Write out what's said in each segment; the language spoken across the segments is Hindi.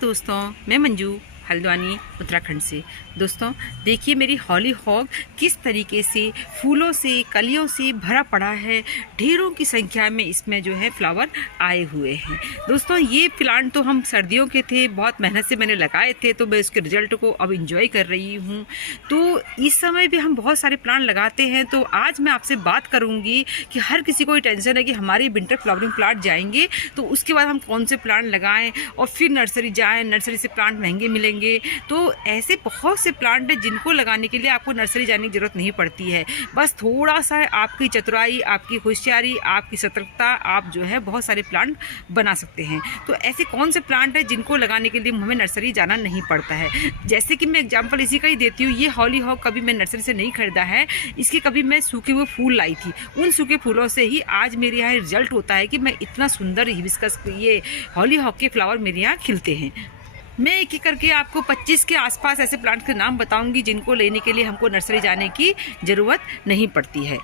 दोस्तों, मैं मंजू हल्द्वानी उत्तराखंड से। दोस्तों देखिए मेरी हॉली हॉग किस तरीके से फूलों से कलियों से भरा पड़ा है। ढेरों की संख्या में इसमें जो है फ्लावर आए हुए हैं। दोस्तों ये प्लांट तो हम सर्दियों के थे, बहुत मेहनत से मैंने लगाए थे, तो मैं उसके रिजल्ट को अब इंजॉय कर रही हूँ। तो इस समय भी हम बहुत सारे प्लांट लगाते हैं। तो आज मैं आपसे बात करूँगी कि हर किसी को ये टेंशन है कि हमारी विंटर फ्लावरिंग प्लांट जाएंगे तो उसके बाद हम कौन से प्लांट लगाएं और फिर नर्सरी जाएं, नर्सरी से प्लांट महंगे मिलेंगे। तो ऐसे बहुत से प्लांट हैं जिनको लगाने के लिए आपको नर्सरी जाने की जरूरत नहीं पड़ती है। बस थोड़ा सा आपकी चतुराई, आपकी होशियारी, आपकी सतर्कता, आप जो है बहुत सारे प्लांट बना सकते हैं। तो ऐसे कौन से प्लांट हैं जिनको लगाने के लिए हमें नर्सरी जाना नहीं पड़ता है। जैसे कि मैं एग्जांपल इसी का ही देती हूँ। ये हॉली हॉग कभी मैं नर्सरी से नहीं खरीदा है, इसके कभी मैं सूखे हुए फूल लाई थी। उन सूखे फूलों से ही आज मेरे यहाँ रिजल्ट होता है कि मैं इतना सुंदर हिबिस्कस ये हॉली हॉग के फ्लावर मेरे यहाँ खिलते हैं। मैं एक एक करके आपको 25 के आसपास ऐसे प्लांट के नाम बताऊंगी जिनको लेने के लिए हमको नर्सरी जाने की ज़रूरत नहीं पड़ती है।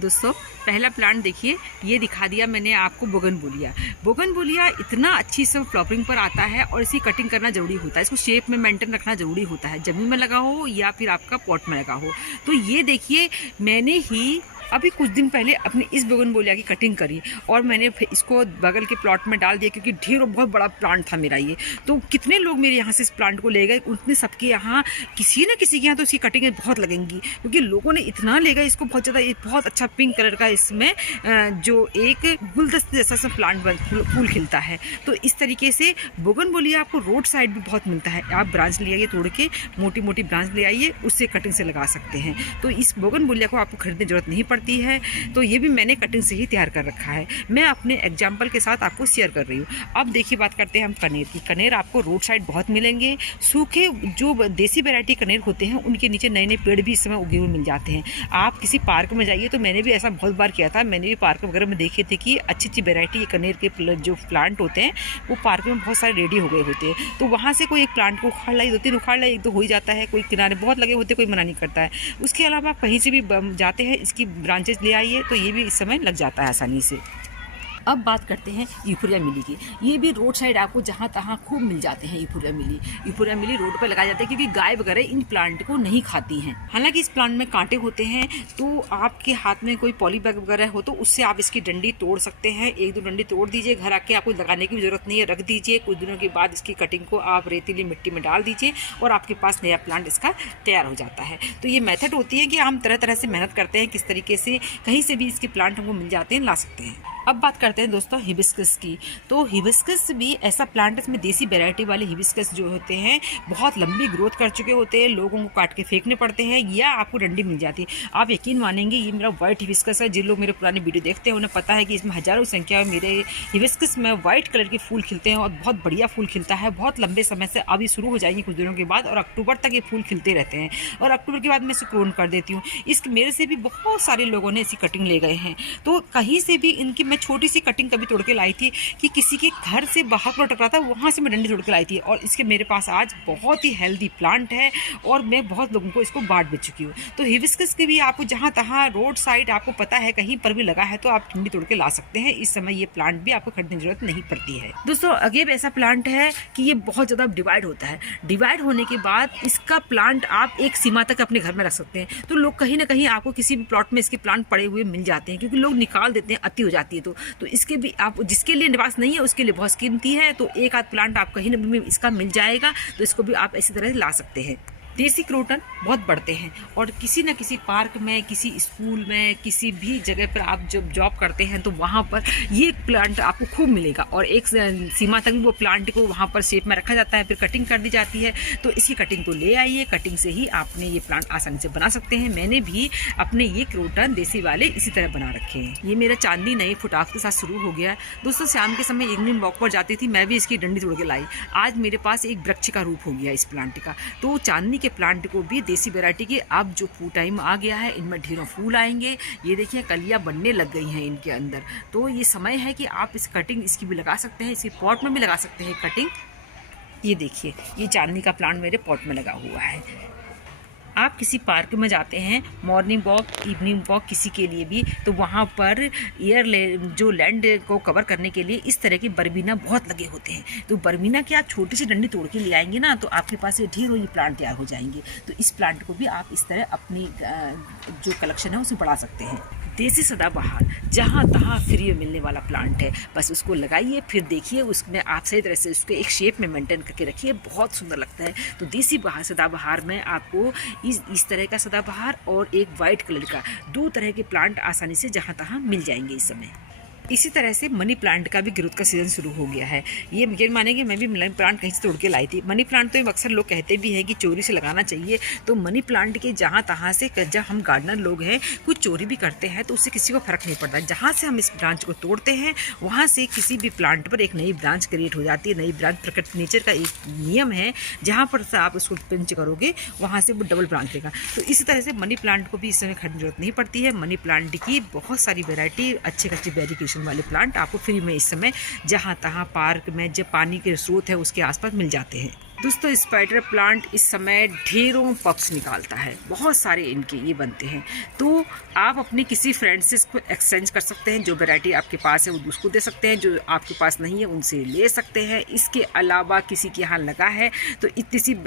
दोस्तों पहला प्लांट देखिए, ये दिखा दिया मैंने आपको बोगनविलिया। बोगनविलिया इतना अच्छी से फ्लावरिंग पर आता है और इसकी कटिंग करना ज़रूरी होता है। इसको शेप में मेंटेन रखना ज़रूरी होता है, ज़मीन में लगा हो या फिर आपका पॉट में लगा हो। तो ये देखिए मैंने ही अभी कुछ दिन पहले अपनी इस बोगनविलिया की कटिंग करी और मैंने इसको बगल के प्लॉट में डाल दिया, क्योंकि ढेरों बहुत बड़ा प्लांट था मेरा ये। तो कितने लोग मेरे यहाँ से इस प्लांट को ले गए, उतने सबके यहाँ किसी न किसी के यहाँ तो इसकी कटिंग बहुत लगेंगी, क्योंकि लोगों ने इतना ले गए इसको बहुत ज़्यादा। ये बहुत अच्छा पिंक कलर का इसमें जो एक गुलदस्ते जैसा सा प्लांट फूल खिलता है। तो इस तरीके से बोगनविलिया आपको रोड साइड भी बहुत मिलता है। आप ब्रांच ले आइए, तोड़ के मोटी मोटी ब्रांच ले आइए, उससे कटिंग से लगा सकते हैं। तो इस बोगनविलिया को आपको खरीदने की जरूरत नहीं पड़ती है। तो ये भी मैंने कटिंग से ही तैयार कर रखा है। मैं अपने एग्जाम्पल के साथ आपको शेयर कर रही हूँ। अब देखिए बात करते हैं हम कनेर की। कनेर आपको रोड साइड बहुत मिलेंगे। सूखे जो देसी वैरायटी कनेर होते हैं उनके नीचे नए नए पेड़ भी इस समय उगे हुए मिल जाते हैं। आप किसी पार्क में जाइए, तो मैंने भी ऐसा बहुत बार किया था। मैंने भी पार्क वगैरह में देखे थे कि अच्छी अच्छी वैरायटी कनेर के जो प्लांट होते हैं वो पार्क में बहुत सारे रेडी हो गए होते हैं। तो वहाँ से कोई एक प्लांट को उखाड़ लाई, 2-3 उखाड़ लाई, एक दो हो ही जाता है। कोई किनारे बहुत लगे होते, कोई मना नहीं करता है। उसके अलावा आप कहीं से भी जाते हैं, इसकी ब्रांचेज ले आइए तो ये भी इस समय लग जाता है आसानी से। अब बात करते हैं यूफोरिया मिली की। ये भी रोड साइड आपको जहाँ तहाँ खूब मिल जाते हैं। यूफोरिया मिली रोड पर लगाया जाता है, क्योंकि गाय वगैरह इन प्लांट को नहीं खाती हैं। हालांकि इस प्लांट में कांटे होते हैं, तो आपके हाथ में कोई पॉली बैग वगैरह हो तो उससे आप इसकी डंडी तोड़ सकते हैं। 1-2 डंडी तोड़ दीजिए, घर आके आपको लगाने की भी जरूरत नहीं है, रख दीजिए। कुछ दिनों के बाद इसकी कटिंग को आप रेतीली मिट्टी में डाल दीजिए और आपके पास नया प्लांट इसका तैयार हो जाता है। तो ये मेथड होती है कि हम तरह तरह से मेहनत करते हैं, किस तरीके से कहीं से भी इसके प्लांट हमको मिल जाते हैं, ला सकते हैं। अब बात करते हैं दोस्तों हिबिस्कस की। तो हिबिस्कस भी ऐसा प्लांट है, इसमें देसी वैरायटी वाले हिबिस्कस जो होते हैं बहुत लंबी ग्रोथ कर चुके होते हैं, लोगों को काट के फेंकने पड़ते हैं या आपको डंडी मिल जाती है। आप यकीन मानेंगे ये मेरा व्हाइट हिबिस्कस है। जिन लोग मेरे पुराने वीडियो देखते हैं उन्हें पता है कि इसमें हजारों संख्या में मेरे हिबिस्कस में व्हाइट कलर के फूल खिलते हैं और बहुत बढ़िया फूल खिलता है बहुत लंबे समय से। अभी शुरू हो जाएंगे कुछ दिनों के बाद और अक्टूबर तक ये फूल खिलते रहते हैं और अक्टूबर के बाद मैं इसे क्लोन कर देती हूँ। मेरे से भी बहुत सारे लोगों ने इसकी कटिंग ले गए हैं। तो कहीं से भी इनकी मैं छोटी सी कटिंग कभी तोड़ के लाई थी कि किसी के घर से बाहर प्लॉट रहा था, वहाँ से मैं डंडी तोड़ के लाई थी और इसके मेरे पास आज बहुत ही हेल्दी प्लांट है और मैं बहुत लोगों को इसको बांट भी चुकी हूँ। तो हिबिस्कस के भी आपको जहाँ तहाँ रोड साइड आपको पता है कहीं पर भी लगा है तो आप डंडी तोड़ के ला सकते हैं। इस समय ये प्लांट भी आपको खरीदने की जरूरत नहीं पड़ती है। दोस्तों अगेन ऐसा प्लांट है कि ये बहुत ज़्यादा डिवाइड होता है। डिवाइड होने के बाद इसका प्लांट आप एक सीमा तक अपने घर में रख सकते हैं। तो लोग कहीं ना कहीं आपको किसी भी प्लॉट में इसके प्लांट पड़े हुए मिल जाते हैं, क्योंकि लोग निकाल देते हैं, अति हो जाती है। तो इसके भी आप जिसके लिए निवास नहीं है उसके लिए बहुत कीमती है। तो एक आध प्लांट आप कहीं ना कहीं इसका मिल जाएगा, तो इसको भी आप इसी तरह ला सकते हैं। देसी क्रोटन बहुत बढ़ते हैं और किसी न किसी पार्क में, किसी स्कूल में, किसी भी जगह पर आप जब जॉब करते हैं तो वहाँ पर ये प्लांट आपको खूब मिलेगा और एक सीमा तक वो प्लांट को वहाँ पर शेप में रखा जाता है, फिर कटिंग कर दी जाती है। तो इसकी कटिंग को ले आइए, कटिंग से ही आपने ये प्लांट आसानी से बना सकते हैं। मैंने भी अपने ये क्रोटन देसी वाले इसी तरह बना रखे हैं। ये मेरा चांदनी नए फुटाव के साथ शुरू हो गया है। दोस्तों शाम के समय इवनिंग वॉक पर जाती थी, मैं भी इसकी डंडी तोड़ के लाई। आज मेरे पास एक वृक्ष का रूप हो गया इस प्लांट का। तो चांदनी प्लांट को भी देसी वैरायटी के अब जो फूल टाइम आ गया है, इनमें ढेरों फूल आएंगे। ये देखिए कलियां बनने लग गई हैं इनके अंदर। तो ये समय है कि आप इस कटिंग इसकी भी लगा सकते हैं, इसकी पॉट में भी लगा सकते हैं कटिंग। ये देखिए ये चांदनी का प्लांट मेरे पॉट में लगा हुआ है। आप किसी पार्क में जाते हैं मॉर्निंग वॉक, इवनिंग वॉक किसी के लिए भी, तो वहाँ पर जो लैंड को कवर करने के लिए इस तरह की बरबीना बहुत लगे होते हैं। तो बरबीना की आप छोटी सी डंडी तोड़ के ले आएंगे ना, तो आपके पास ये ढेरों ये प्लांट तैयार हो जाएंगे। तो इस प्लांट को भी आप इस तरह अपनी जो कलेक्शन है उसे बढ़ा सकते हैं। देसी सदाबहार जहाँ तहाँ फ्री में मिलने वाला प्लांट है, बस उसको लगाइए, फिर देखिए उसमें आप सही तरह से उसको एक शेप में मेंटेन करके रखिए, बहुत सुंदर लगता है। तो देसी सदाबहार में आपको इस तरह का सदाबहार और एक वाइट कलर का 2 तरह के प्लांट आसानी से जहाँ तहाँ मिल जाएंगे इस समय। इसी तरह से मनी प्लांट का भी ग्रोथ का सीज़न शुरू हो गया है। ये मानेंगे मैं भी मनी प्लांट कहीं से तोड़ के लाई थी। मनी प्लांट तो अक्सर लोग कहते भी हैं कि चोरी से लगाना चाहिए, तो मनी प्लांट के जहाँ तहाँ से जब हम गार्डनर लोग हैं कुछ चोरी भी करते हैं तो उससे किसी को फ़र्क नहीं पड़ता। जहाँ से हम इस ब्रांच को तोड़ते हैं वहाँ से किसी भी प्लांट पर एक नई ब्रांच क्रिएट हो जाती है। नई ब्रांच प्रकृति नेचर का एक नियम है, जहाँ पर से आप उसको पिंच करोगे वहाँ से वो डबल ब्रांच देगा। तो इसी तरह से मनी प्लांट को भी इस समय खरीदने की जरूरत नहीं पड़ती है। मनी प्लांट की बहुत सारी वेराइटी अच्छे वेरिएशन वाले प्लांट आपको फ्री में इस समय जहां तहां पार्क में जब पानी के स्रोत है उसके आसपास मिल जाते हैं। दोस्तों स्पाइडर प्लांट इस समय ढेरों पप्स निकालता है, बहुत सारे इनके ये बनते हैं। तो आप अपने किसी फ्रेंड से इसको एक्सचेंज कर सकते हैं, जो वैरायटी आपके पास है वो उसको दे सकते हैं, जो आपके पास नहीं है उनसे ले सकते हैं। इसके अलावा किसी के यहाँ लगा है तो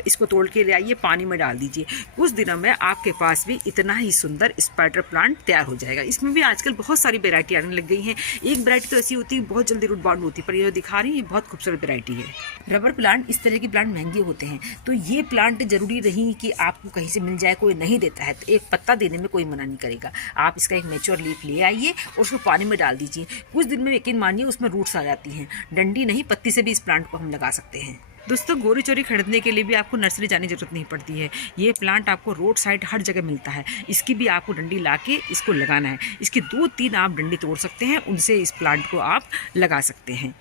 इसको तोड़ के ले आइए, पानी में डाल दीजिए, कुछ दिनों में आपके पास भी इतना ही सुंदर स्पाइडर प्लांट तैयार हो जाएगा। इसमें भी आजकल बहुत सारी वेरायटी आने लग गई हैं। एक वेरायटी तो ऐसी होती है बहुत जल्दी रूट बाउंड होती है, पर ये जो दिखा रही है बहुत खूबसूरत वेरायटी है। रबर प्लांट इस तरह के प्लांट महंगे होते हैं, तो ये प्लांट जरूरी नहीं कि आपको कहीं से मिल जाए। कोई नहीं देता है तो एक पत्ता देने में कोई मना नहीं करेगा। आप इसका एक मैच्योर लीफ ले आइए और उसको पानी में डाल दीजिए, कुछ दिन में यकीन मानिए उसमें रूट्स आ जाती हैं। डंडी नहीं पत्ती से भी इस प्लांट को हम लगा सकते हैं। दोस्तों गोरी चोरी खरीदने के लिए भी आपको नर्सरी जाने की जरूरत नहीं पड़ती है। ये प्लांट आपको रोड साइड हर जगह मिलता है। इसकी भी आपको डंडी ला के इसको लगाना है। इसकी 2-3 आप डंडी तोड़ सकते हैं, उनसे इस प्लांट को आप लगा सकते हैं।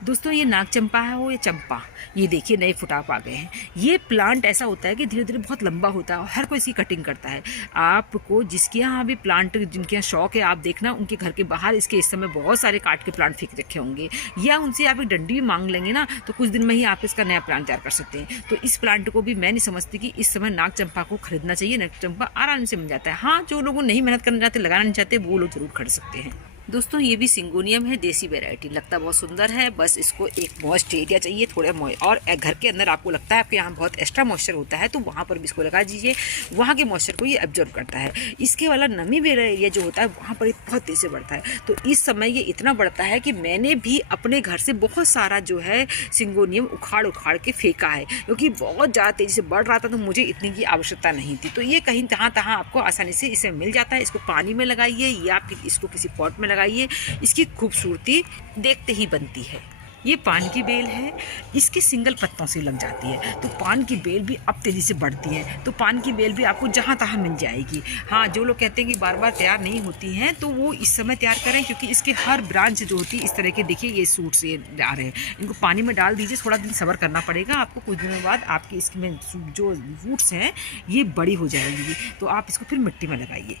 दोस्तों ये नाग चंपा है वो, ये चंपा, ये देखिए नए फुटाप आ गए हैं। ये प्लांट ऐसा होता है कि धीरे धीरे बहुत लंबा होता है और हर कोई इसकी कटिंग करता है। आपको जिसके यहाँ भी प्लांट, जिनके यहाँ शौक है, आप देखना उनके घर के बाहर इसके इस समय बहुत सारे काट के प्लांट फेंक रखे होंगे, या उनसे आप एक डंडी भी मांग लेंगे ना तो कुछ दिन में ही आप इसका नया प्लांट तैयार कर सकते हैं। तो इस प्लांट को भी मैं नहीं समझती कि इस समय नाग चंपा को खरीदना चाहिए। नाग चंपा आराम से मिल जाता है। हाँ, जो लोग नहीं मेहनत करना चाहते, लगाना नहीं चाहते, वो लोग जरूर खरीद सकते हैं। दोस्तों ये भी सिंगोनियम है, देसी वैरायटी, लगता बहुत सुंदर है। बस इसको एक मॉइस्ट एरिया चाहिए, थोड़ा और घर के अंदर आपको लगता है आपके यहाँ बहुत एक्स्ट्रा मॉइस्चर होता है तो वहाँ पर भी इसको लगा दीजिए, वहाँ के मॉइस्चर को ये एब्जॉर्ब करता है। इसके वाला नमी वाला एरिया जो होता है वहाँ पर बहुत तेज़ी से बढ़ता है। तो इस समय ये इतना बढ़ता है कि मैंने भी अपने घर से बहुत सारा जो है सिंगोनियम उखाड़ के फेंका है, क्योंकि बहुत ज़्यादा तेज़ी से बढ़ रहा था तो मुझे इतनी की आवश्यकता नहीं थी। तो ये कहीं जहाँ तहाँ आपको आसानी से इसे मिल जाता है। इसको पानी में लगाइए या फिर इसको किसी पॉट में लगाइए, इसकी खूबसूरती देखते ही बनती है। ये पान की बेल है, इसके सिंगल पत्तों से लग जाती है, तो पान की बेल भी अब तेज़ी से बढ़ती है। तो पान की बेल भी आपको जहाँ तहाँ मिल जाएगी। हाँ, जो लोग कहते हैं कि बार बार तैयार नहीं होती हैं तो वो इस समय तैयार करें, क्योंकि इसके हर ब्रांच जो होती है इस तरह के, देखिए ये सूट से आ रहे हैं। इनको पानी में डाल दीजिए, थोड़ा दिन सब्र करना पड़ेगा आपको, कुछ दिनों बाद आपकी इसमें जो रूट्स हैं ये बड़ी हो जाएगी। तो आप इसको फिर मिट्टी में लगाइए।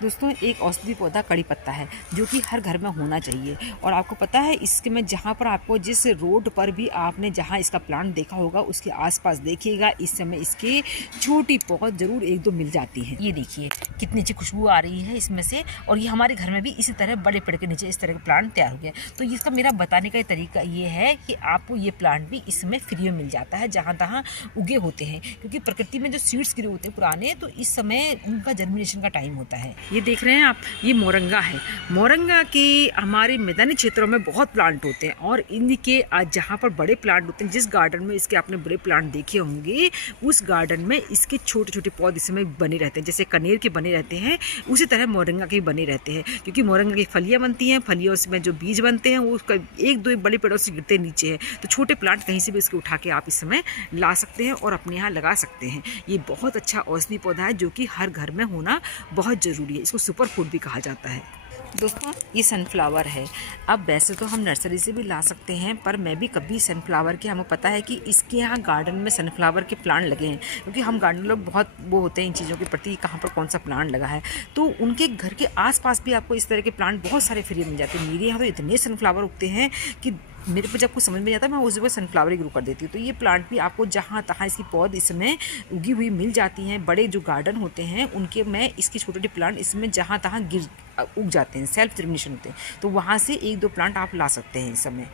दोस्तों एक औषधि पौधा कड़ी पत्ता है जो कि हर घर में होना चाहिए। और आपको पता है इसके में जहाँ पर आपको जिस रोड पर भी आपने जहाँ इसका प्लांट देखा होगा उसके आसपास देखिएगा इस समय इसके छोटी पौध जरूर 1-2 मिल जाती हैं। ये देखिए कितनी अच्छी खुशबू आ रही है इसमें से। और ये हमारे घर में भी इसी तरह बड़े पेड़ के नीचे इस तरह का प्लांट तैयार हो गया। तो इसका मेरा बताने का तरीका ये है कि आपको ये प्लांट भी इस समय फ्री में मिल जाता है जहाँ तहाँ उगे होते हैं, क्योंकि प्रकृति में जो सीड्स गिरे होते हैं पुराने, तो इस समय उनका जर्मिनेशन का टाइम होता है। ये देख रहे हैं आप, ये मोरंगा है। मोरंगा के हमारे मैदानी क्षेत्रों में बहुत प्लांट होते हैं और इनके जहाँ पर बड़े प्लांट होते हैं, जिस गार्डन में इसके आपने बड़े प्लांट देखे होंगे उस गार्डन में इसके छोटे छोटे पौधे इस समय बने रहते हैं। जैसे कनेर के बने रहते हैं उसी तरह मोरंगा के बने रहते हैं, क्योंकि मोरंगा की फलियाँ बनती हैं, फलियों में जो बीज बनते हैं वो 1-2 बड़े पेड़ों से गिरते नीचे हैं। तो छोटे प्लांट कहीं से भी इसके उठा के आप इस समय ला सकते हैं और अपने यहाँ लगा सकते हैं। ये बहुत अच्छा औषधि पौधा है जो कि हर घर में होना बहुत ज़रूरी है। इसको सुपर फूड भी कहा जाता है। दोस्तों ये सनफ्लावर है। अब वैसे तो हम नर्सरी से भी ला सकते हैं, पर मैं भी कभी सनफ्लावर के, हमें पता है कि इसके यहाँ गार्डन में सनफ्लावर के प्लांट लगे हैं, क्योंकि हम गार्डन लोग बहुत वो होते हैं इन चीज़ों के प्रति, कहाँ पर कौन सा प्लांट लगा है। तो उनके घर के आसपास भी आपको इस तरह के प्लांट बहुत सारे फ्री मिल जाते हैं। मेरे यहाँ तो इतने सनफ्लावर उगते हैं कि मेरे को जब कुछ समझ में नहीं आता मैं उस जगह सनफ्लावर ग्रो कर देती हूँ। तो ये प्लांट भी आपको जहाँ तहाँ इसकी पौध इसमें उगी हुई मिल जाती हैं। बड़े जो गार्डन होते हैं उनके में इसके छोटे छोटे प्लांट इसमें जहाँ तहाँ उग जाते हैं, सेल्फ जर्मिनेशन होते हैं। तो वहाँ से 1-2 प्लांट आप ला सकते हैं इस समय।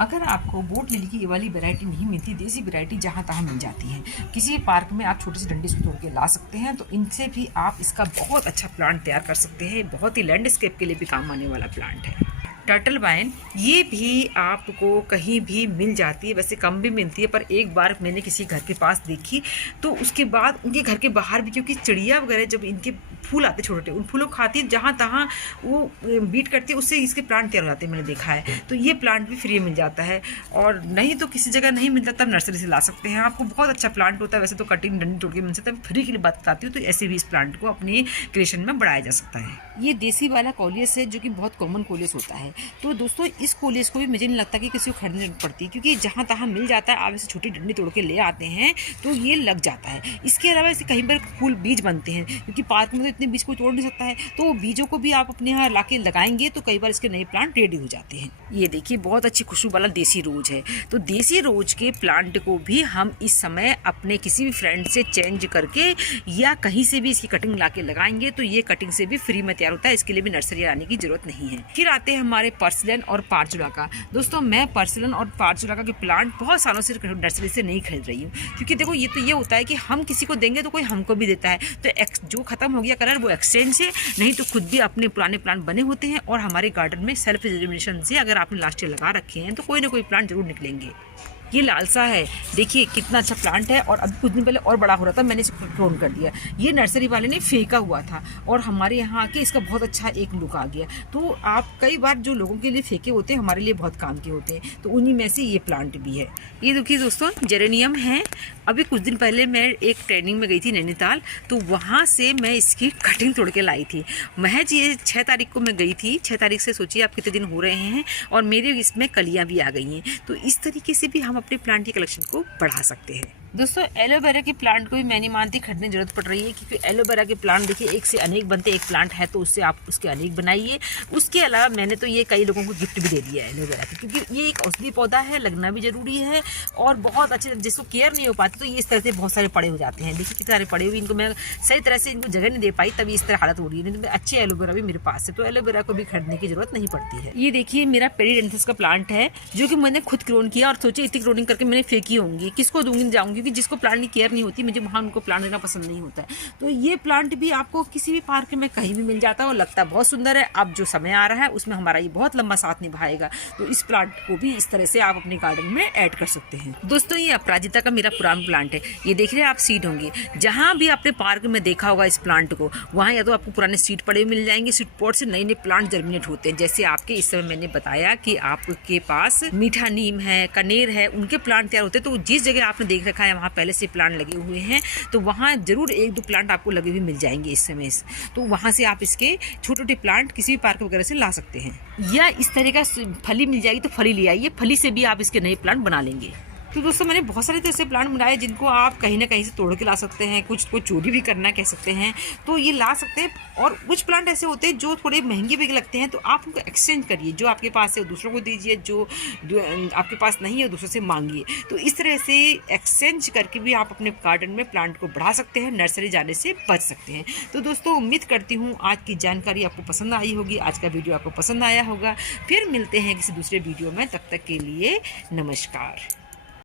अगर आपको बोट लिली की ये वाली वैरायटी नहीं मिलती, देसी वैरायटी जहाँ तहाँ मिल जाती है, किसी पार्क में आप छोटी सी डंडी से तोड़ के ला सकते हैं। तो इनसे भी आप इसका बहुत अच्छा प्लांट तैयार कर सकते हैं। बहुत ही लैंडस्केप के लिए भी काम आने वाला प्लांट है। टर्टल वाइन ये भी आपको कहीं भी मिल जाती है, वैसे कम भी मिलती है, पर एक बार मैंने किसी घर के पास देखी तो उसके बाद उनके घर के बाहर भी, क्योंकि चिड़िया वगैरह जब इनके फूल आते छोटे छोटे, उन फूलों को खाती है, जहाँ तहाँ वो बीट करती है, उससे इसके प्लांट तैयार हो जाते हैं, मैंने देखा है। तो ये प्लांट भी फ्री मिल जाता है, और नहीं तो किसी जगह नहीं मिलता तब नर्सरी से ला सकते हैं। आपको बहुत अच्छा प्लांट होता है, वैसे तो कटिंग डंडी तोड़ के मिल सकता है, फ्री के लिए बात बताती हूँ। तो ऐसे भी इस प्लांट को अपनी क्रिएशन में बढ़ाया जा सकता है। ये देसी वाला कोलियस है जो कि बहुत कॉमन कोलियस होता है। तो दोस्तों इस कोलियस को भी मुझे नहीं लगता कि किसी को खरीदनी पड़ती, क्योंकि जहाँ तहाँ मिल जाता है। आप इसे छोटी डंडी तोड़ के ले आते हैं तो ये लग जाता है। इसके अलावा ऐसे कहीं पर फूल बीज बनते हैं, क्योंकि पार्क में तो इतने बीज को तोड़ नहीं सकता है, तो बीजों को भी आप अपने यहाँ ला के लगाएंगे तो कई बार इसके नए प्लांट रेडी हो जाते हैं। ये देखिए बहुत अच्छी खुशबू वाला देसी रोज है। तो देसी रोज के प्लांट को भी हम इस समय अपने किसी भी फ्रेंड से चेंज करके या कहीं से भी इसकी कटिंग ला के लगाएंगे तो ये कटिंग से भी फ्री में तैयार होता है। इसके लिए भी नर्सरी आने की जरूरत नहीं है। फिर आते हैं हमारे पर्सिलन और पार्चुला का। दोस्तों मैं पर्सिलन और पार्चुला के प्लांट बहुत सालों से नर्सरी से नहीं खरीद रही हूँ, क्योंकि देखो ये तो ये होता है कि हम किसी को देंगे तो कोई हमको भी देता है। तो जो खत्म हो गया कलर वो एक्सचेंज से, नहीं तो खुद भी अपने पुराने प्लांट बने होते हैं। और हमारे गार्डन में सेल्फ जर्मिनेशन से अगर आपने लास्ट ईयर लगा रखे हैं तो कोई ना कोई प्लांट जरूर निकलेंगे। ये लालसा है, देखिए कितना अच्छा प्लांट है, और अभी कुछ दिन पहले और बड़ा हो रहा था, मैंने इसे क्लोन कर दिया। ये नर्सरी वाले ने फेंका हुआ था और हमारे यहाँ आके इसका बहुत अच्छा एक लुक आ गया। तो आप कई बार जो लोगों के लिए फेंके होते हैं हमारे लिए बहुत काम के होते हैं, तो उन्हीं में से ये प्लांट भी है। ये देखिए दोस्तों जेरेनियम है। अभी कुछ दिन पहले मैं एक ट्रेनिंग में गई थी नैनीताल, तो वहाँ से मैं इसकी कटिंग तोड़ के लाई थी। महज ये 6 तारीख को मैं गई थी। 6 तारीख से सोचिए आप कितने दिन हो रहे हैं, और मेरे इसमें कलियाँ भी आ गई हैं। तो इस तरीके से भी हम अपने प्लांट की कलेक्शन को बढ़ा सकते हैं। दोस्तों एलोवेरा के प्लांट को भी मैं नहीं मानती खरीदने की जरूरत पड़ रही है, क्योंकि एलोवेरा के प्लांट देखिए एक से अनेक बनते। एक प्लांट है तो उससे आप उसके अनेक बनाइए। उसके अलावा मैंने तो ये कई लोगों को गिफ्ट भी दे दिया है एलोवेरा की, क्योंकि ये एक औषधि पौधा है, लगना भी जरूरी है, और बहुत अच्छे जिसको केयर नहीं हो पाती तो ये इस तरह से बहुत सारे पड़े हो जाते हैं। देखिए कितने सारे पड़े हुए, इनको मैं सही तरह से इनको जगह नहीं दे पाई, तभी इस तरह हालत हो रही है। नहीं तो अच्छे एलोवेरा भी मेरे पास है, तो एलोवेरा को भी खरीदने की जरूरत नहीं पड़ती है। ये देखिए मेरा पेरीडेंथस का प्लांट है, जो कि मैंने खुद क्लोन किया, और सोचे इतनी क्लोनिंग करके मैंने फेंकी होंगी, किसको दूंगी जाऊंगी, क्योंकि जिसको प्लांट की केयर नहीं होती, मुझे वहाँ उनको प्लांट देना पसंद नहीं होता है। तो ये प्लांट भी आपको किसी भी पार्क में कहीं भी मिल जाता है और लगता है बहुत सुंदर है। अब जो समय आ रहा है उसमें हमारा ये बहुत लंबा साथ निभाएगा, तो इस प्लांट को भी इस तरह से आप अपने गार्डन में ऐड कर सकते हैं। दोस्तों ये अपराजिता का मेरा पुराना प्लांट है। ये देख रहे हैं आप सीड होंगे, जहाँ भी आपने पार्क में देखा होगा इस प्लांट को, वहाँ या तो आपको पुराने सीड पड़े मिल जाएंगे। सीड पॉट से नए नए प्लांट जर्मिनेट होते हैं। जैसे आपके इस समय मैंने बताया कि आपके पास मीठा नीम है, कनेर है, उनके प्लांट तैयार होते हैं। तो जिस जगह आपने देख रखा है वहाँ पहले से प्लांट लगे हुए हैं, तो वहाँ जरूर 1-2 प्लांट आपको लगे हुए मिल जाएंगे इस समय। तो वहाँ से आप इसके छोटे छोटे प्लांट किसी भी पार्क वगैरह से ला सकते हैं, या इस तरह का फली मिल जाएगी तो फली ले आइए, फली से भी आप इसके नए प्लांट बना लेंगे। तो दोस्तों मैंने बहुत सारे ऐसे प्लांट बनाए जिनको आप कहीं ना कहीं से तोड़ के ला सकते हैं, कुछ को चोरी भी करना कह सकते हैं, तो ये ला सकते हैं। और कुछ प्लांट ऐसे होते हैं जो थोड़े महंगे भी लगते हैं, तो आप उनको एक्सचेंज करिए, जो आपके पास है दूसरों को दीजिए, जो आपके पास नहीं है दूसरों से मांगिए। तो इस तरह से एक्सचेंज करके भी आप अपने गार्डन में प्लांट को बढ़ा सकते हैं, नर्सरी जाने से बच सकते हैं। तो दोस्तों उम्मीद करती हूँ आज की जानकारी आपको पसंद आई होगी, आज का वीडियो आपको पसंद आया होगा। फिर मिलते हैं किसी दूसरे वीडियो में, तब तक के लिए नमस्कार।